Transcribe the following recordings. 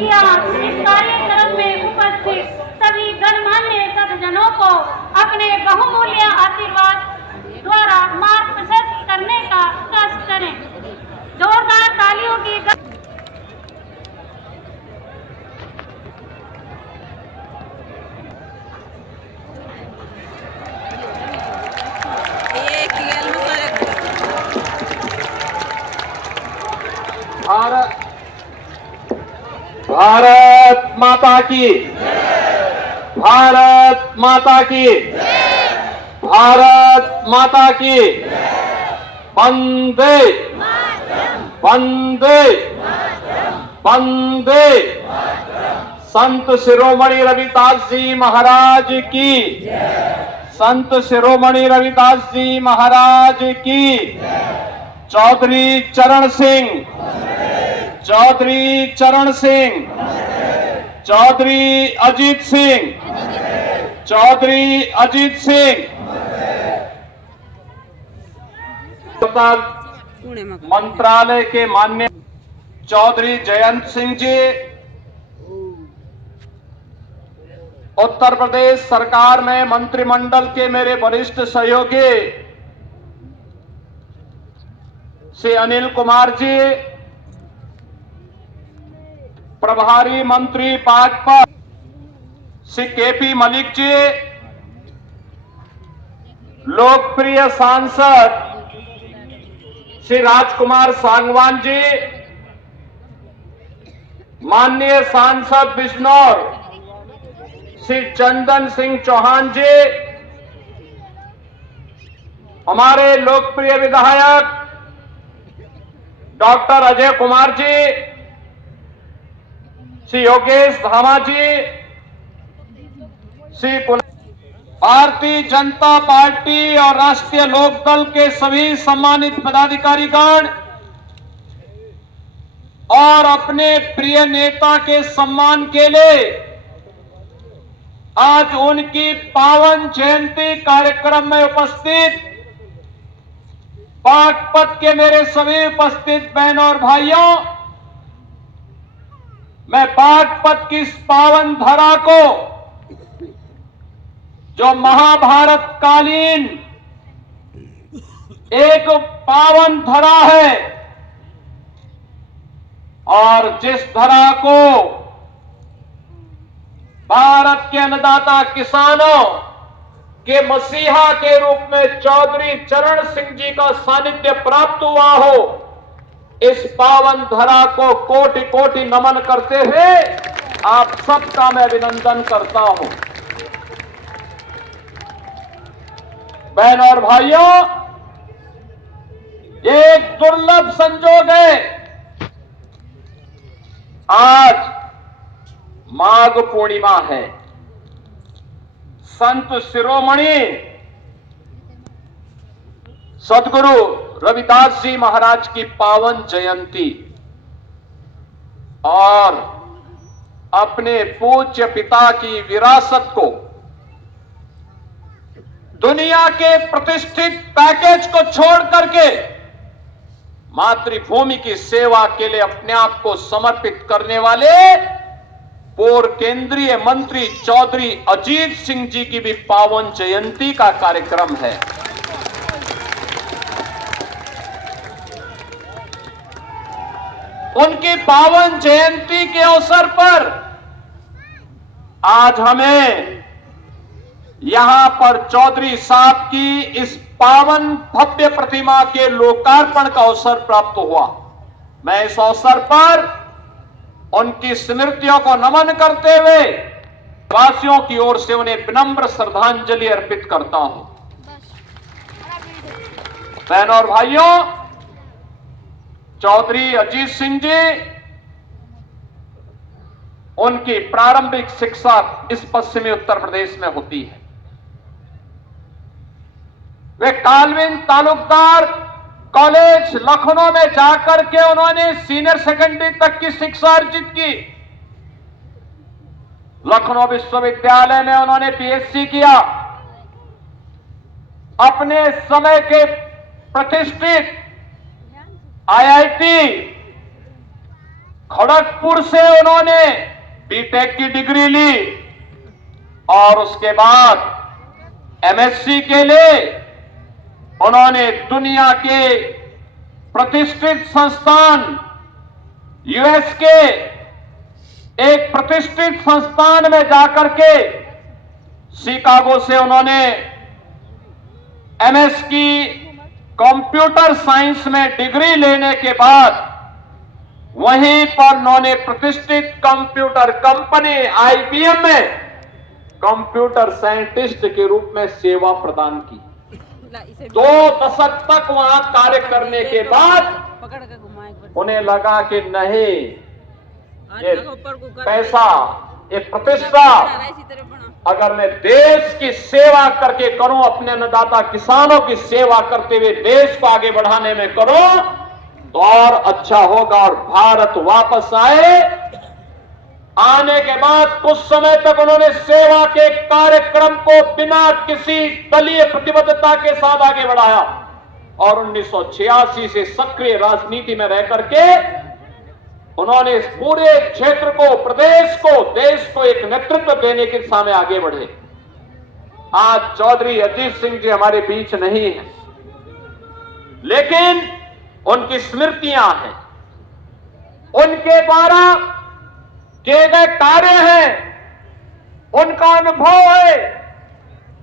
किया। इस कार्यक्रम में उपस्थित सभी गणमान्य सज्जनों को अपने बहुमूल्य आशीर्वाद द्वारा मार्गदर्शन करने का कष्ट करें। जोरदार तालियों की भारत माता की, भारत माता की, भारत माता की। वंदे वंदे वंदे। संत शिरोमणि रविदास जी महाराज की, संत शिरोमणि रविदास जी महाराज की। चौधरी चरण सिंह, चौधरी चरण सिंह, चौधरी अजीत सिंह, चौधरी अजीत सिंह। मंत्रालय के माननीय चौधरी जयंत सिंह जी, उत्तर प्रदेश सरकार में मंत्रिमंडल के मेरे वरिष्ठ सहयोगी श्री अनिल कुमार जी, प्रभारी मंत्री भाजपा श्री केपी मलिक जी, लोकप्रिय सांसद श्री राजकुमार सांगवान जी, माननीय सांसद बिजनौर श्री चंदन सिंह चौहान जी, हमारे लोकप्रिय विधायक डॉक्टर अजय कुमार जी, श्री योगेश धामा जी, श्री भारतीय जनता पार्टी और राष्ट्रीय लोकदल के सभी सम्मानित पदाधिकारीगण और अपने प्रिय नेता के सम्मान के लिए आज उनकी पावन जयंती कार्यक्रम में उपस्थित बागपत के मेरे सभी उपस्थित बहनों और भाइयों, मैं बागपत की इस पावन धरा को, जो महाभारत कालीन एक पावन धरा है और जिस धरा को भारत के अन्नदाता किसानों के मसीहा के रूप में चौधरी चरण सिंह जी का सानिध्य प्राप्त हुआ हो, इस पावन धरा को कोटि कोटि नमन करते हुए आप सबका मैं अभिनंदन करता हूं। बहनों और भाइयों, ये एक दुर्लभ संजोग है। आज माघ पूर्णिमा है, संत शिरोमणि सद्गुरु रविदास जी महाराज की पावन जयंती और अपने पूज्य पिता की विरासत को, दुनिया के प्रतिष्ठित पैकेज को छोड़ करके मातृभूमि की सेवा के लिए अपने आप को समर्पित करने वाले पूर्व केंद्रीय मंत्री चौधरी अजीत सिंह जी की भी पावन जयंती का कार्यक्रम है। उनकी पावन जयंती के अवसर पर आज हमें यहां पर चौधरी साहब की इस पावन भव्य प्रतिमा के लोकार्पण का अवसर प्राप्त हुआ। मैं इस अवसर पर उनकी स्मृतियों को नमन करते हुए वासियों की ओर से उन्हें विनम्र श्रद्धांजलि अर्पित करता हूं। बहनों और भाइयों, चौधरी अजीत सिंह जी, उनकी प्रारंभिक शिक्षा इस पश्चिमी उत्तर प्रदेश में होती है। वे कालविन तालुकदार कॉलेज लखनऊ में जाकर के उन्होंने सीनियर सेकेंडरी तक की शिक्षा अर्जित की। लखनऊ विश्वविद्यालय में उन्होंने पीएचडी किया। अपने समय के प्रतिष्ठित आईआईटी खड़गपुर से उन्होंने बीटेक की डिग्री ली और उसके बाद एमएससी के लिए उन्होंने दुनिया के प्रतिष्ठित संस्थान यूएस के एक प्रतिष्ठित संस्थान में जाकर के शिकागो से उन्होंने एमएस की कंप्यूटर साइंस में डिग्री लेने के बाद वहीं पर उन्होंने प्रतिष्ठित कंप्यूटर कंपनी आईबीएम में कंप्यूटर साइंटिस्ट के रूप में सेवा प्रदान की। 2 दशक तक वहां कार्य करने के बाद उन्हें लगा कि नहीं, ये पैसा, ये प्रतिष्ठा अगर मैं देश की सेवा करके करूं, अपने अन्नदाता किसानों की सेवा करते हुए देश को आगे बढ़ाने में करूं तो और अच्छा होगा। और भारत वापस आने के बाद कुछ समय तक उन्होंने सेवा के कार्यक्रम को बिना किसी दलीय प्रतिबद्धता के साथ आगे बढ़ाया और 1986 से सक्रिय राजनीति में रह करके उन्होंने इस पूरे क्षेत्र को, प्रदेश को, देश को एक नेतृत्व देने की दिशा में आगे बढ़े। आज चौधरी अजीत सिंह जी हमारे बीच नहीं है, लेकिन उनकी स्मृतियां हैं, उनके द्वारा किए गए कार्य हैं, उनका अनुभव है,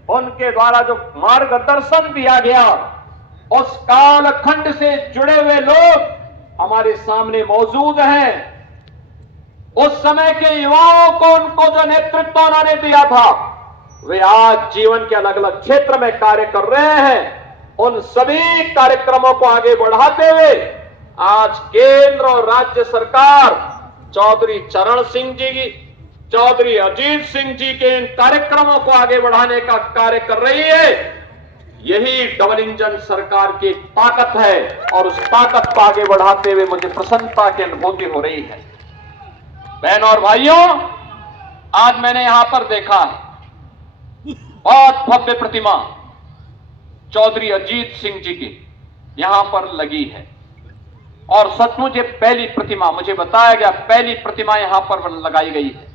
उनके द्वारा जो मार्गदर्शन दिया गया, उस कालखंड से जुड़े हुए लोग हमारे सामने मौजूद हैं। उस समय के युवाओं को उनको जो नेतृत्व उन्होंने दिया था, वे आज जीवन के अलग अलग क्षेत्र में कार्य कर रहे हैं। उन सभी कार्यक्रमों को आगे बढ़ाते हुए आज केंद्र और राज्य सरकार चौधरी चरण सिंह जी की, चौधरी अजीत सिंह जी के इन कार्यक्रमों को आगे बढ़ाने का कार्य कर रही है। यही डबल इंजन सरकार की ताकत है और उस ताकत को आगे बढ़ाते हुए मुझे प्रसन्नता की अनुभूति हो रही है। बहनों और भाइयों, आज मैंने यहां पर देखा है बहुत भव्य प्रतिमा चौधरी अजीत सिंह जी की यहां पर लगी है और सचमुच ये पहली प्रतिमा, मुझे बताया गया पहली प्रतिमा यहां पर लगाई गई है।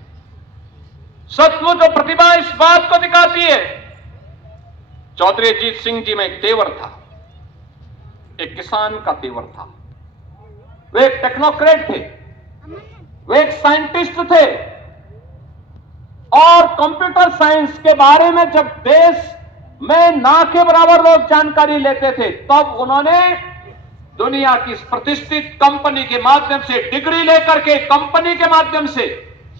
सचमुच वो प्रतिमा इस बात को दिखाती है, चौधरी अजीत सिंह जी में एक तेवर था, एक किसान का तेवर था। वे एक टेक्नोक्रेट थे, वे एक साइंटिस्ट थे और कंप्यूटर साइंस के बारे में जब देश में ना के बराबर लोग जानकारी लेते थे, तब उन्होंने दुनिया की इस प्रतिष्ठित कंपनी के माध्यम से डिग्री लेकर के कंपनी के माध्यम से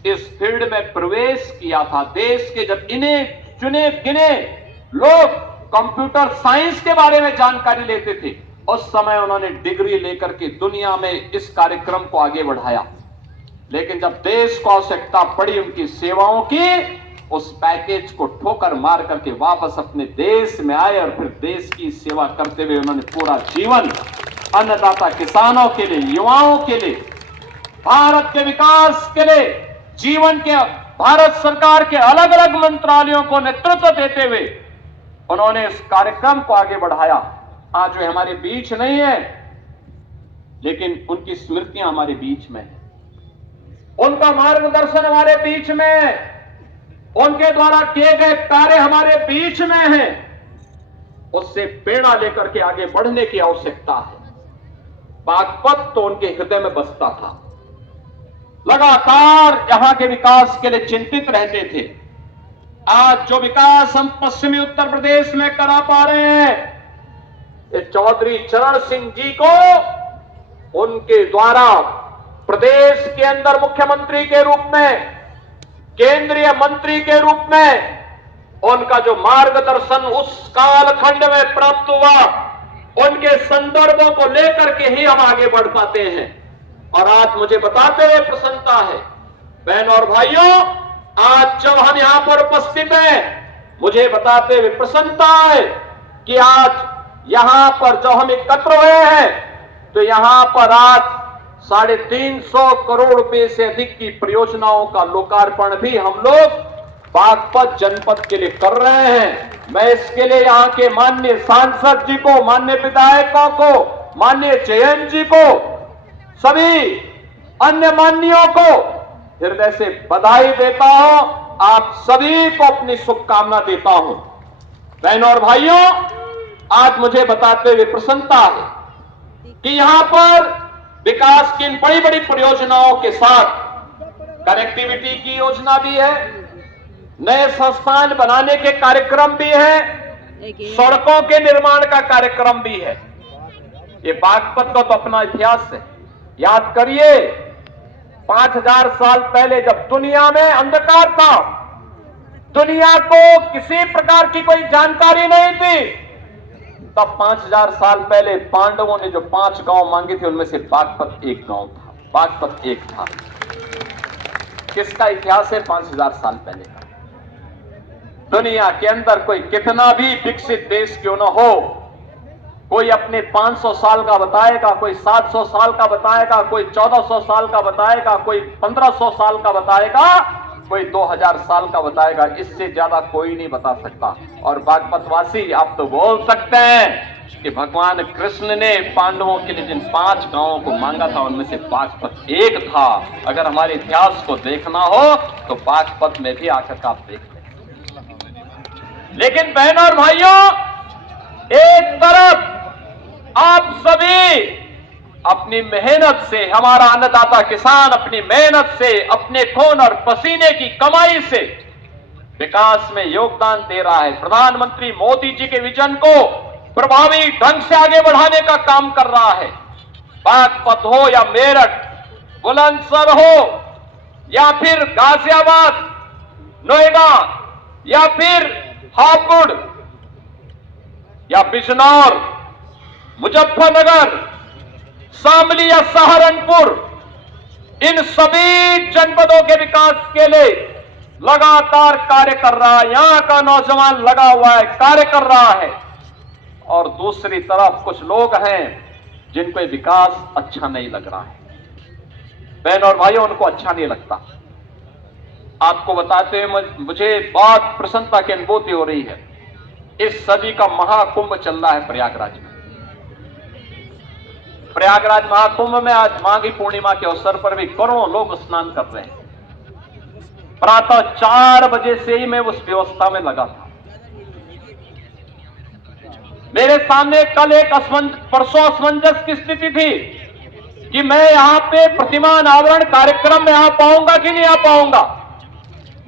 इस फील्ड में प्रवेश किया था। देश के जब इन्हें चुने गिने लोग कंप्यूटर साइंस के बारे में जानकारी लेते थे, उस समय उन्होंने डिग्री लेकर के दुनिया में इस कार्यक्रम को आगे बढ़ाया। लेकिन जब देश को आवश्यकता पड़ी उनकी सेवाओं की, उस पैकेज को ठोकर मार करके वापस अपने देश में आए और फिर देश की सेवा करते हुए उन्होंने पूरा जीवन अन्नदाता किसानों के लिए, युवाओं के लिए, भारत के विकास के लिए, जीवन के भारत सरकार के अलग अलग मंत्रालयों को नेतृत्व देते हुए उन्होंने इस कार्यक्रम को आगे बढ़ाया। आज वे हमारे बीच नहीं है, लेकिन उनकी स्मृतियां हमारे बीच में है, उनका मार्गदर्शन हमारे बीच में है, उनके द्वारा किए गए कार्य हमारे बीच में हैं। उससे प्रेरणा लेकर के आगे बढ़ने की आवश्यकता है। बागपत तो उनके हृदय में बसता था, लगातार यहां के विकास के लिए चिंतित रहते थे। आज जो विकास हम पश्चिमी उत्तर प्रदेश में करा पा रहे हैं, ये चौधरी चरण सिंह जी को उनके द्वारा प्रदेश के अंदर मुख्यमंत्री के रूप में, केंद्रीय मंत्री के रूप में उनका जो मार्गदर्शन उस कालखंड में प्राप्त हुआ, उनके संदर्भों को लेकर के ही हम आगे बढ़ पाते हैं। और आज मुझे बताते हुए प्रसन्नता है, बहनों और भाइयों, आज जब हम यहां पर उपस्थित हैं, मुझे बताते हुए प्रसन्नता है कि आज यहां पर जब हम एकत्र हुए हैं, तो यहां पर आज 350 करोड़ रुपए से अधिक की परियोजनाओं का लोकार्पण भी हम लोग बागपत जनपद के लिए कर रहे हैं। मैं इसके लिए यहां के माननीय सांसद जी को, माननीय विधायकों को, माननीय जयंत जी को, सभी अन्य माननीयों को हृदय से बधाई देता हूं। आप सभी को अपनी शुभकामना देता हूं। बहनों और भाइयों, आज मुझे बताते हुए प्रसन्नता है कि यहां पर विकास की इन बड़ी बड़ी परियोजनाओं के साथ कनेक्टिविटी की योजना भी है, नए संस्थान बनाने के कार्यक्रम भी है, सड़कों के निर्माण का कार्यक्रम भी है। ये बागपत का तो अपना इतिहास है। याद करिए, 5000 साल पहले जब दुनिया में अंधकार था, दुनिया को किसी प्रकार की कोई जानकारी नहीं थी, तब 5000 साल पहले पांडवों ने जो 5 गांव मांगे थे, उनमें से बागपत एक गांव था, बागपत एक था। किसका इतिहास है? 5000 साल पहले का। दुनिया के अंदर कोई कितना भी विकसित देश क्यों न हो, कोई अपने 500 साल का बताएगा, कोई 700 साल का बताएगा, कोई 1400 साल का बताएगा, कोई 1500 साल का बताएगा, कोई 2000 साल का बताएगा। इससे ज्यादा कोई नहीं बता सकता। और बागपतवासी आप तो बोल सकते हैं कि भगवान कृष्ण ने पांडवों के लिए जिन 5 गांवों को मांगा था, उनमें से बागपत एक था। अगर हमारे इतिहास को देखना हो तो बागपत में भी आकर आप देख लें। लेकिन बहनों और भाइयों, एक तरफ आप सभी अपनी मेहनत से, हमारा अन्नदाता किसान अपनी मेहनत से, अपने खून और पसीने की कमाई से विकास में योगदान दे रहा है। प्रधानमंत्री मोदी जी के विजन को प्रभावी ढंग से आगे बढ़ाने का काम कर रहा है। बागपत हो या मेरठ, बुलंदशहर हो या फिर गाजियाबाद, नोएडा या फिर हापुड़ या बिजनौर, मुजफ्फरनगर, शामली या सहारनपुर, इन सभी जनपदों के विकास के लिए लगातार कार्य कर रहा है। यहां का नौजवान लगा हुआ है, कार्य कर रहा है। और दूसरी तरफ कुछ लोग हैं जिनको ये विकास अच्छा नहीं लग रहा है। बहन और भाइयों, उनको अच्छा नहीं लगता। आपको बताते हुए मुझे बहुत प्रसन्नता की अनुभूति हो रही है। इस सदी का महाकुंभ चल रहा है प्रयागराज में। प्रयागराज महाकुंभ में आज माघी पूर्णिमा के अवसर पर भी करोड़ों लोग स्नान कर रहे हैं। प्रातः 4 बजे से ही मैं उस व्यवस्था में लगा था। मेरे सामने कल एक परसों असमंजस की स्थिति थी कि मैं यहां पे प्रतिमा अनावरण कार्यक्रम में आ पाऊंगा कि नहीं आ पाऊंगा।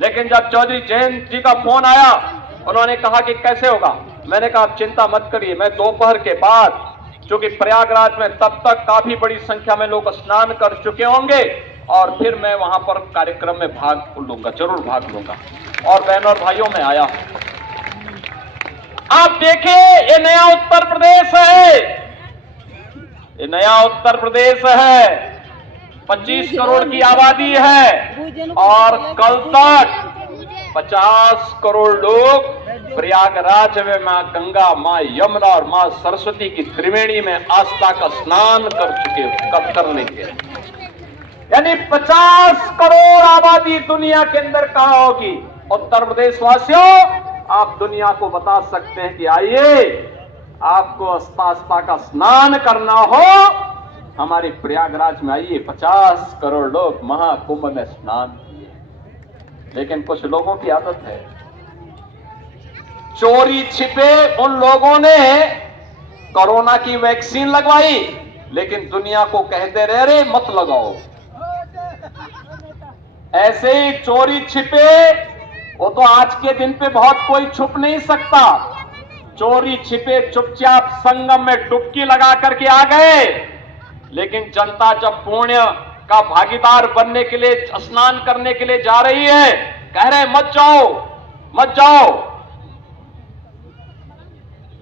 लेकिन जब चौधरी जयंत जी का फोन आया, उन्होंने कहा कि कैसे होगा। मैंने कहा आप चिंता मत करिए, मैं दोपहर के बाद, चूंकि प्रयागराज में तब तक काफी बड़ी संख्या में लोग स्नान कर चुके होंगे, और फिर मैं वहां पर कार्यक्रम में भाग लूंगा, जरूर भाग लूंगा। और बहनों और भाइयों, में आया। आप देखें, ये नया उत्तर प्रदेश है, ये नया उत्तर प्रदेश है। 25 करोड़ की आबादी है और कल तक 50 करोड़ लोग प्रयागराज में मां गंगा, मां यमुना और मां सरस्वती की त्रिवेणी में आस्था का स्नान कर चुके, कब कर लेंगे। यानी 50 करोड़ आबादी दुनिया के अंदर कहां होगी। उत्तर प्रदेश वासियों, आप दुनिया को बता सकते हैं कि आइए, आपको आस्था का स्नान करना हो, हमारे प्रयागराज में आइए। 50 करोड़ लोग महाकुंभ में स्नान किए। लेकिन कुछ लोगों की आदत है, चोरी छिपे उन लोगों ने कोरोना की वैक्सीन लगवाई, लेकिन दुनिया को कहते रहे रे मत लगाओ। ऐसे ही चोरी छिपे, वो तो आज के दिन पे बहुत कोई छुप नहीं सकता। चोरी छिपे चुपचाप संगम में डुबकी लगा करके आ गए। लेकिन जनता जब पुण्य का भागीदार बनने के लिए, स्नान करने के लिए जा रही है, कह रहे मत जाओ मत जाओ।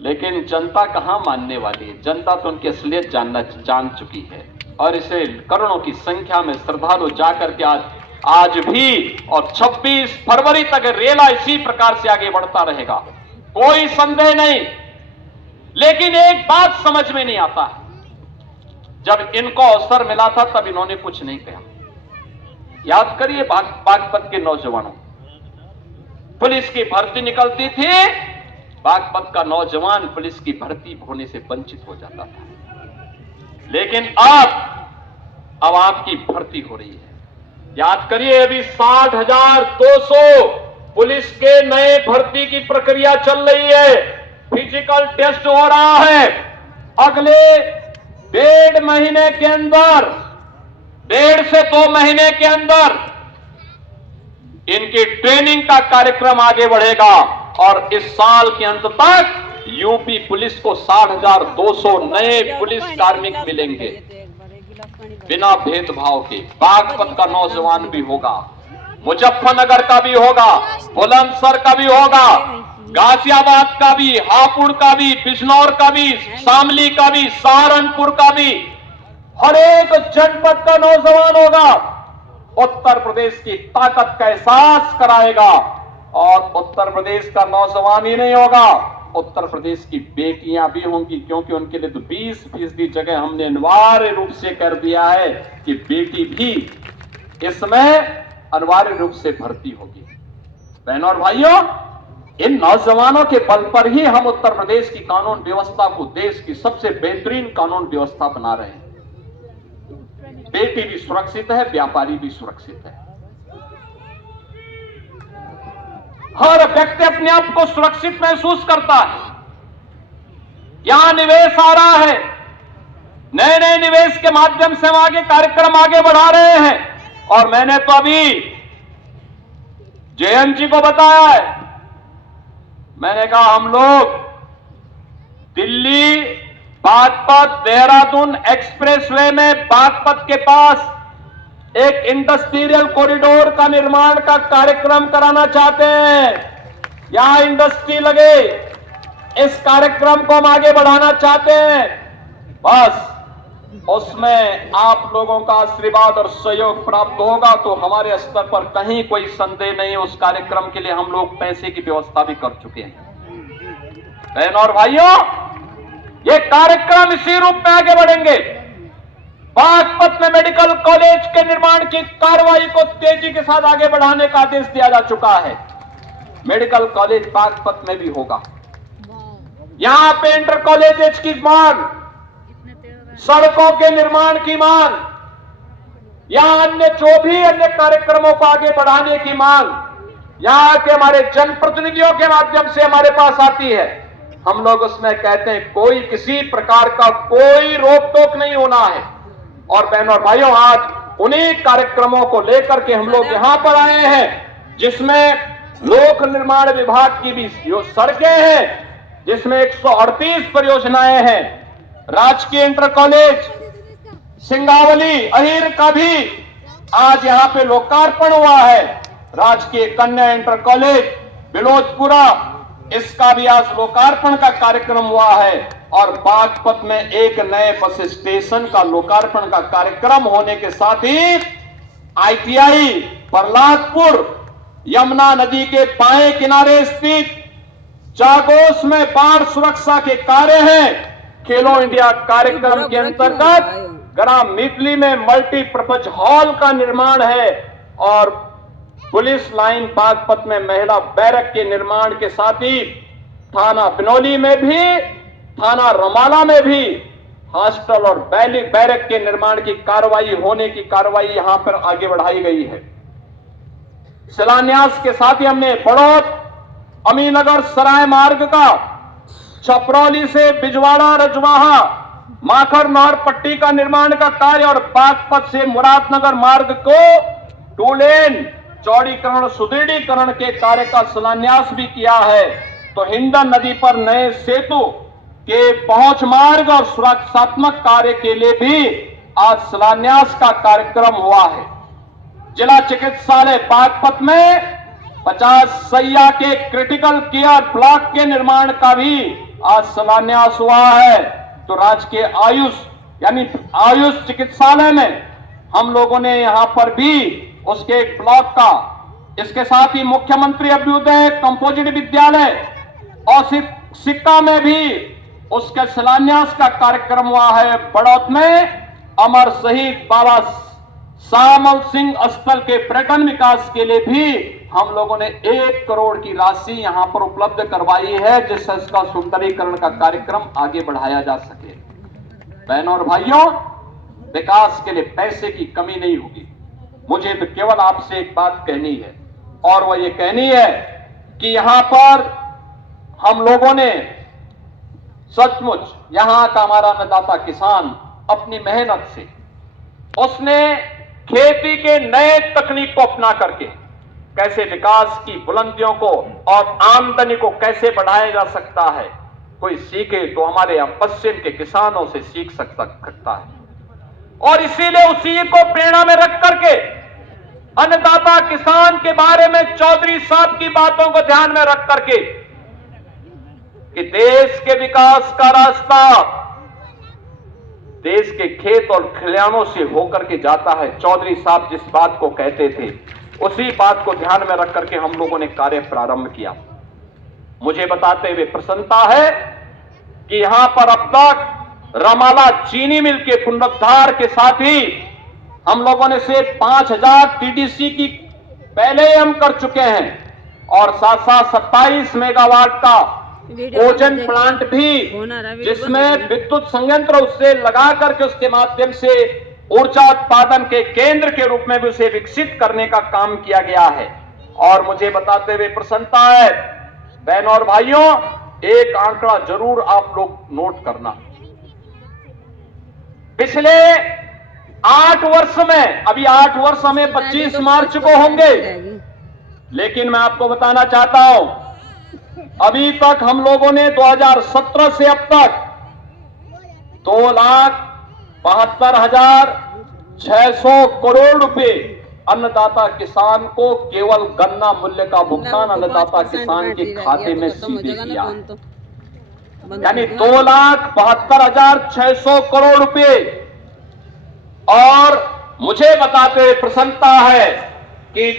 लेकिन जनता कहां मानने वाली है। जनता तो उनकी असलियत जान चुकी है। और इसे करोड़ों की संख्या में श्रद्धालु जाकर के आज भी और 26 फरवरी तक रेला इसी प्रकार से आगे बढ़ता रहेगा, कोई संदेह नहीं। लेकिन एक बात समझ में नहीं आता, जब इनको अवसर मिला था तब इन्होंने कुछ नहीं कहा। याद करिए बागपत के नौजवानों, पुलिस की भर्ती निकलती थी, बागपत का नौजवान पुलिस की भर्ती होने से वंचित हो जाता था। लेकिन अब आपकी भर्ती हो रही है। याद करिए, अभी 60,200 पुलिस के नए भर्ती की प्रक्रिया चल रही है, फिजिकल टेस्ट हो रहा है। अगले 1.5 महीने के अंदर, 1.5 से 2 महीने के अंदर इनकी ट्रेनिंग का कार्यक्रम आगे बढ़ेगा और इस साल के अंत तक यूपी पुलिस को 60,200 नए पुलिस कार्मिक मिलेंगे, बिना भेदभाव के। बागपत का नौजवान भी होगा, मुजफ्फरनगर का भी होगा, बुलंदशहर का भी होगा, गाजियाबाद का भी, हापुड़ का भी, बिजनौर का भी, शामली का भी, सहारनपुर का भी, हर एक जनपद का नौजवान होगा। उत्तर प्रदेश की ताकत का एहसास कराएगा। और उत्तर प्रदेश का नौजवान ही नहीं होगा, उत्तर प्रदेश की बेटियां भी होंगी, क्योंकि उनके लिए तो 20% जगह हमने अनिवार्य रूप से कर दिया है कि बेटी भी इसमें अनिवार्य रूप से भर्ती होगी। बहनों और भाइयों, इन नौजवानों के बल पर ही हम उत्तर प्रदेश की कानून व्यवस्था को देश की सबसे बेहतरीन कानून व्यवस्था बना रहे हैं। बेटी भी सुरक्षित है, व्यापारी भी सुरक्षित है। हर व्यक्ति अपने आप को सुरक्षित महसूस करता है। यहां निवेश आ रहा है, नए नए निवेश के माध्यम से हम आगे कार्यक्रम आगे बढ़ा रहे हैं। और मैंने तो अभी जयंत जी को बताया है, मैंने कहा हम लोग दिल्ली बागपत देहरादून एक्सप्रेसवे में बागपत के पास एक इंडस्ट्रियल कॉरिडोर का निर्माण का कार्यक्रम कराना चाहते हैं। यहां इंडस्ट्री लगे, इस कार्यक्रम को हम आगे बढ़ाना चाहते हैं। बस उसमें आप लोगों का आशीर्वाद और सहयोग प्राप्त होगा तो हमारे स्तर पर कहीं कोई संदेह नहीं। उस कार्यक्रम के लिए हम लोग पैसे की व्यवस्था भी कर चुके हैं। बहनों और भाइयों, ये कार्यक्रम इसी रूप में आगे बढ़ेंगे। बागपत में मेडिकल कॉलेज के निर्माण की कार्रवाई को तेजी के साथ आगे बढ़ाने का आदेश दिया जा चुका है। मेडिकल कॉलेज बागपत में भी होगा। यहां पे इंटर कॉलेजेस की मांग, सड़कों के निर्माण की मांग, यहां अन्य जो भी अन्य कार्यक्रमों को आगे बढ़ाने की मांग यहां के हमारे जनप्रतिनिधियों के माध्यम से हमारे पास आती है। हम लोग उसमें कहते हैं कोई किसी प्रकार का कोई रोक टोक नहीं होना है। और बहनों और भाइयों, आज उन्हीं कार्यक्रमों को लेकर के हम लोग यहां पर आए हैं, जिसमें लोक निर्माण विभाग की भी सड़कें हैं, जिसमें 138 परियोजनाएं हैं। राजकीय इंटर कॉलेज सिंगावली अहिर का भी आज यहां पे लोकार्पण हुआ है। राजकीय कन्या इंटर कॉलेज बिलोचपुरा, इसका भी आज लोकार्पण का कार्यक्रम हुआ है। और बागपत में एक नए बस स्टेशन का लोकार्पण का कार्यक्रम होने के साथ ही ITI प्रहलादपुर यमुना नदी के बाएं किनारे स्थित जागोस में बाढ़ सुरक्षा के कार्य हैं। खेलो इंडिया कार्यक्रम के अंतर्गत ग्राम मितली में मल्टीपर्पज हॉल का निर्माण है। और पुलिस लाइन बागपत में महिला बैरक के निर्माण के साथ ही थाना बिनौली में भी, थाना रमाला में भी हॉस्टल और बैरक के निर्माण की कार्रवाई होने की कार्रवाई यहां पर आगे बढ़ाई गई है। शिलान्यास के साथ ही हमने बड़ौद अमीनगर सराय मार्ग का, छपरौली से बिजवाड़ा रजवाहा माखर नहर पट्टी का निर्माण का कार्य और बागपत से मुरादनगर मार्ग को 2 लेन चौड़ीकरण सुदृढ़ीकरण के कार्य का शिलान्यास भी किया है। तो हिंडन नदी पर नए सेतु के पहुंच मार्ग और सुरक्षात्मक कार्य के लिए भी आज शिलान्यास का कार्यक्रम हुआ है। जिला चिकित्सालय बागपत में 50 सैया के क्रिटिकल केयर ब्लॉक के निर्माण का भी आज शिलान्यास हुआ है। तो राजकीय आयुष यानी आयुष चिकित्सालय में हम लोगों ने यहां पर भी उसके एक ब्लॉक का, इसके साथ ही मुख्यमंत्री अभ्युदय कंपोजिट विद्यालय और सिक्का में भी उसके शिलान्यास का कार्यक्रम हुआ है। बड़ौत में अमर शहीद बाबा श्यामल सिंह स्थल के पर्यटन विकास के लिए भी हम लोगों ने 1 करोड़ की राशि यहां पर उपलब्ध करवाई है, जिससे इसका सुंदरीकरण का कार्यक्रम आगे बढ़ाया जा सके। बहनों और भाइयों, विकास के लिए पैसे की कमी नहीं होगी। मुझे तो केवल आपसे एक बात कहनी है, और वह ये कहनी है कि यहां पर हम लोगों ने सचमुच यहां का हमारा अन्नदाता किसान अपनी मेहनत से उसने खेती के नए तकनीक को अपना करके कैसे विकास की बुलंदियों को और आमदनी को कैसे बढ़ाया जा सकता है, कोई सीखे तो हमारे यहां पश्चिम के किसानों से सीख सकता है। और इसीलिए उसी को प्रेरणा में रख करके अन्नदाता किसान के बारे में चौधरी साहब की बातों को ध्यान में रख करके कि देश के विकास का रास्ता देश के खेत और खलिहानों से होकर के जाता है। चौधरी साहब जिस बात को कहते थे उसी बात को ध्यान में रख करके हम लोगों ने कार्य प्रारंभ किया। मुझे बताते हुए प्रसन्नता है कि यहां पर अब तक रमाला चीनी मिल के पुनरुद्धार के साथ ही हम लोगों ने से 5000 टीडीसी की पहले ही हम कर चुके हैं, और साथ साथ 27 मेगावाट का ओजन प्लांट भी जिसमें विद्युत संयंत्र उससे लगा करके उसके माध्यम से ऊर्जा उत्पादन के केंद्र के रूप में भी उसे विकसित करने का काम किया गया है। और मुझे बताते हुए प्रसन्नता है बहनों और भाइयों, एक आंकड़ा जरूर आप लोग नोट करना। पिछले 8 वर्ष में, अभी 8 वर्ष हमें 25 मार्च को होंगे, लेकिन मैं आपको बताना चाहता हूं अभी तक हम लोगों ने 2017 से अब तक 2,72,600 करोड़ रुपए अन्नदाता किसान को केवल गन्ना मूल्य का भुगतान अन्नदाता किसान के खाते में सीधे किया है, यानी 2,72,600 करोड़ रुपए। और मुझे बताते हुए प्रसन्नता है कि